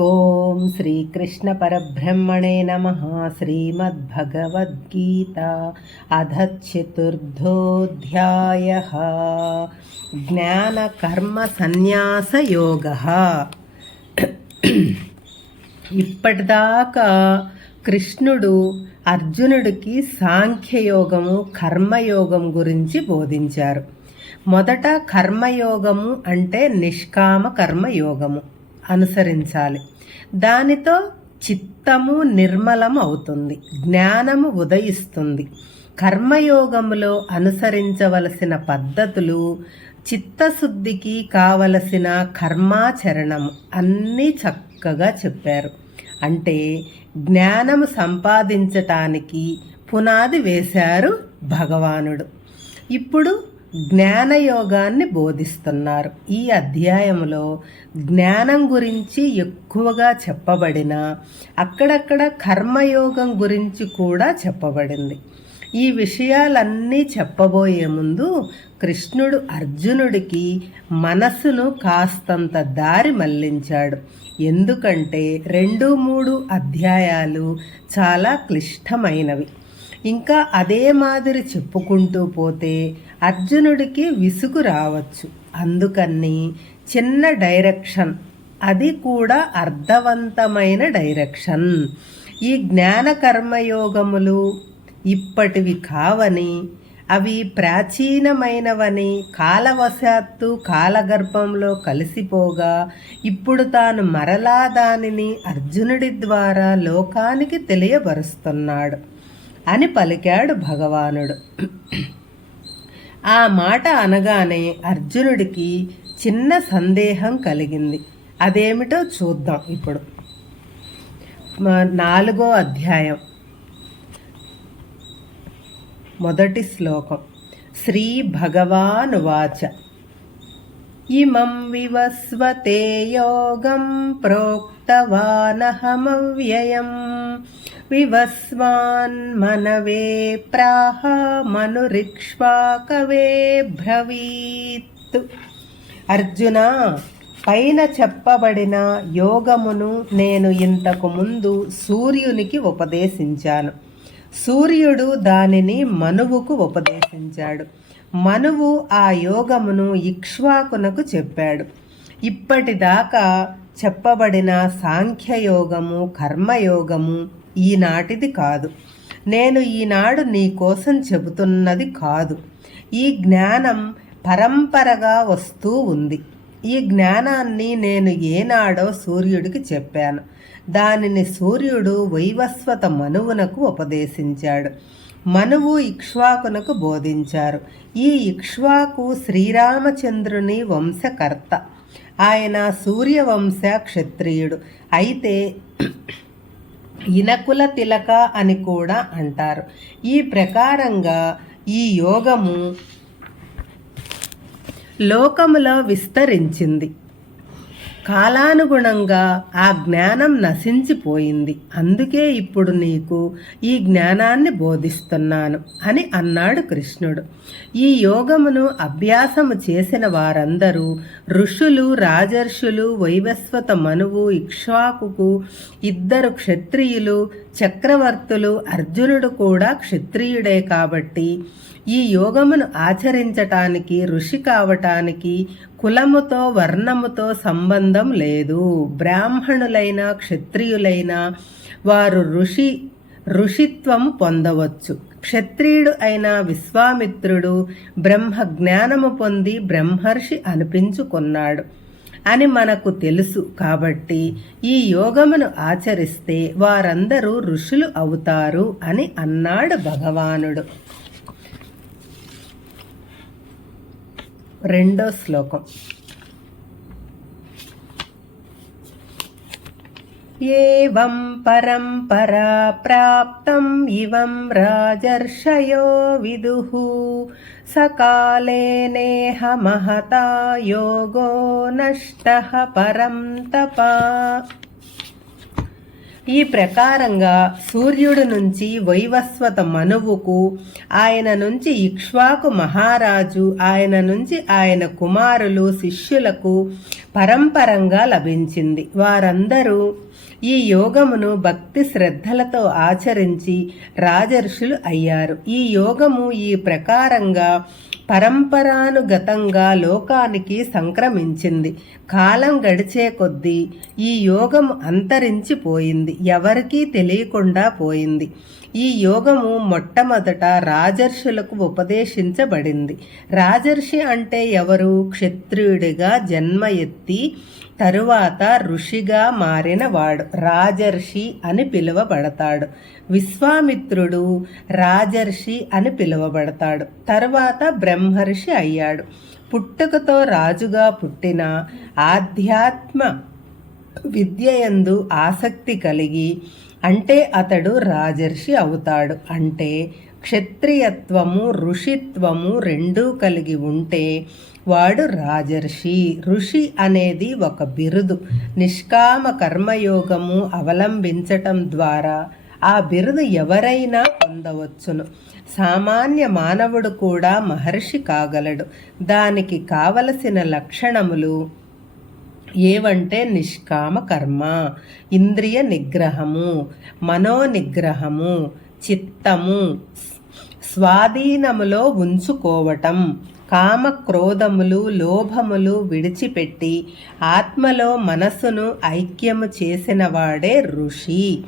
ఓం శ్రీకృష్ణ పరబ్రహ్మణే నమ. శ్రీమద్భగవద్గీత అధ చతుర్థోధ్యాయ జ్ఞానకర్మ సన్యాసయోగ ఇప్పటిదాకా కృష్ణుడు అర్జునుడికి సాంఖ్యయోగము కర్మయోగం గురించి బోధించారు. మొదట కర్మయోగము అంటే నిష్కామ కర్మయోగము. అనుసరించాలి. దానితో చిత్తము నిర్మలం అవుతుంది. జ్ఞానము ఉదయిస్తుంది. కర్మయోగములో అనుసరించవలసిన పద్ధతులు చిత్తశుద్ధికి కావలసిన కర్మాచరణము అన్నీ చక్కగా చెప్పారు. అంటే జ్ఞానము సంపాదించటానికి పునాది వేశారు భగవానుడు. ఇప్పుడు జ్ఞానయోగాన్ని బోధిస్తున్నారు. ఈ అధ్యాయంలో జ్ఞానం గురించి ఎక్కువగా చెప్పబడిన అక్కడక్కడ కర్మయోగం గురించి కూడా చెప్పబడింది. ఈ విషయాలన్నీ చెప్పబోయే ముందు కృష్ణుడు అర్జునుడికి మనసును కాస్తంత దారి మళ్ళించాడు. ఎందుకంటే రెండు మూడు అధ్యాయాలు చాలా క్లిష్టమైనవి. ఇంకా అదే మాదిరి చెప్పుకుంటూ పోతే అర్జునుడికి విసుగు రావచ్చు. అందుకని చిన్న డైరెక్షన్. అది కూడా అర్థవంతమైన డైరెక్షన్. ఈ జ్ఞాన కర్మయోగములు ఇప్పటివి కావని అవి ప్రాచీనమైనవని కాలవశాత్తు కాలగర్భంలో కలిసిపోగా ఇప్పుడు తాను మరలా దానిని అర్జునుడి ద్వారా లోకానికి తెలియబరుస్తున్నాడు అని పలికాడు భగవానుడు. ఆ మాట అనగానే అర్జునుడికి చిన్న సందేహం కలిగింది. అదేమిటో చూద్దాం ఇప్పుడు. నాలుగో అధ్యాయం. మొదటి శ్లోకం. శ్రీ భగవానువాచ. ఇమం వివస్వతే యోగం ప్రోక్తవానహమవ్యయం. వివస్వాన్ మనవే ప్రాహ మనురిక్ష్వాకవే బ్రవీత్ అర్జున పైన చెప్పబడిన యోగమును నేను ఇంతకు ముందు సూర్యునికి ఉపదేశించాను. సూర్యుడు దానిని మనువుకు ఉపదేశించాడు. మనువు ఆ యోగమును ఇక్ష్వాకునకు చెప్పాడు. ఇప్పటిదాకా చెప్పబడిన సాంఖ్యయోగము కర్మయోగము ఈనాటిది కాదు. నేను ఈనాడు నీ కోసం చెబుతున్నది కాదు. ఈ జ్ఞానం పరంపరగా వస్తూ ఉంది. ఈ జ్ఞానాన్ని నేను ఏనాడో సూర్యుడికి చెప్పాను. దానిని సూర్యుడు వైవస్వత మనువునకు ఉపదేశించాడు. మనువు ఇక్ష్వాకునకు బోధించారు. ఈ ఇక్ష్వాకు శ్రీరామచంద్రుని వంశకర్త. ఆయన సూర్యవంశ క్షత్రియుడు. అయితే ఇనకుల తిలక అని కూడా అంటారు. ఈ ప్రకారంగా ఈ యోగము లోకములో విస్తరించింది. కాలానుగుణంగా ఆ జ్ఞానం నశించిపోయింది. అందుకే ఇప్పుడు నీకు ఈ జ్ఞానాన్ని బోధిస్తున్నాను అని అన్నాడు కృష్ణుడు. ఈ యోగమును అభ్యాసము చేసిన వారందరూ ఋషులు రాజర్షులు వైవస్వత మనువు ఇక్ష్వాకుకు ఇద్దరు క్షత్రియులు చక్రవర్తులు అర్జునుడు కూడా క్షత్రియుడే కాబట్టి ఈ యోగమును ఆచరించటానికి ఋషి కావటానికి కులముతో వర్ణముతో సంబంధం లేదు. బ్రాహ్మణులైన క్షత్రియులైన వారు ఋషి ఋషిత్వం పొందవచ్చు. క్షత్రియుడు అయిన విశ్వామిత్రుడు బ్రహ్మ జ్ఞానము పొంది బ్రహ్మర్షి అనిపించుకున్నాడు అని మనకు తెలుసు. కాబట్టి ఈ యోగమును ఆచరిస్తే వారందరూ ఋషులు అవుతారు అని అన్నాడు భగవానుడు. రెండో శ్లోకం. ఏం పరంపరా ప్రాప్తం ఇవం రాజర్షయో విదుః. సకాలేనేహ మహతా యోగో నష్ట పరం తపా. ఈ ప్రకారంగా సూర్యుడు నుంచి వైవస్వత మనువుకు ఆయన నుంచి ఇక్ష్వాకు మహారాజు ఆయన నుంచి ఆయన కుమారులు శిష్యులకు పరంపరంగా లభించింది. వారందరూ ఈ యోగమును భక్తి శ్రద్ధలతో ఆచరించి రాజర్షులు అయ్యారు. ఈ యోగము ఈ ప్రకారంగా పరంపరానుగతంగా లోకానికి సంక్రమించింది. కాలం గడిచే కొద్దీ ఈ యోగం అంతరించిపోయింది. ఎవరికీ తెలియకుండా పోయింది. ఈ యోగము మొట్టమొదట రాజర్షులకు ఉపదేశించబడింది. రాజర్షి అంటే ఎవరు? క్షత్రియుడిగా జన్మ ఎత్తి తరువాత ఋషిగా మారిన వాడు రాజర్షి అని పిలువబడతాడు. విశ్వామిత్రుడు రాజర్షి అని పిలువబడతాడు. తరువాత బ్రహ్మర్షి అయ్యాడు. పుట్టుకతో రాజుగా పుట్టిన ఆధ్యాత్మ విద్యయందు ఆసక్తి కలిగి అంటే అతడు రాజర్షి అవుతాడు. అంటే క్షత్రియత్వము ఋషిత్వము రెండూ కలిగి ఉంటే వాడు రాజర్షి. ఋషి అనేది ఒక బిరుదు. నిష్కామ కర్మయోగము అవలంబించటం ద్వారా ఆ బిరుదు ఎవరైనా పొందవచ్చును. సామాన్య మానవుడు కూడా మహర్షి కాగలడు. దానికి కావలసిన లక్షణములు ఏవంటే నిష్కామ కర్మ ఇంద్రియ నిగ్రహము మనోనిగ్రహము చిత్తము. స్వాధీనములో ఉంచుకోవటం కామ క్రోధములు లోభములు విడిచిపెట్టి ఆత్మలో మనస్సును ఐక్యము చేసినవాడే ఋషి.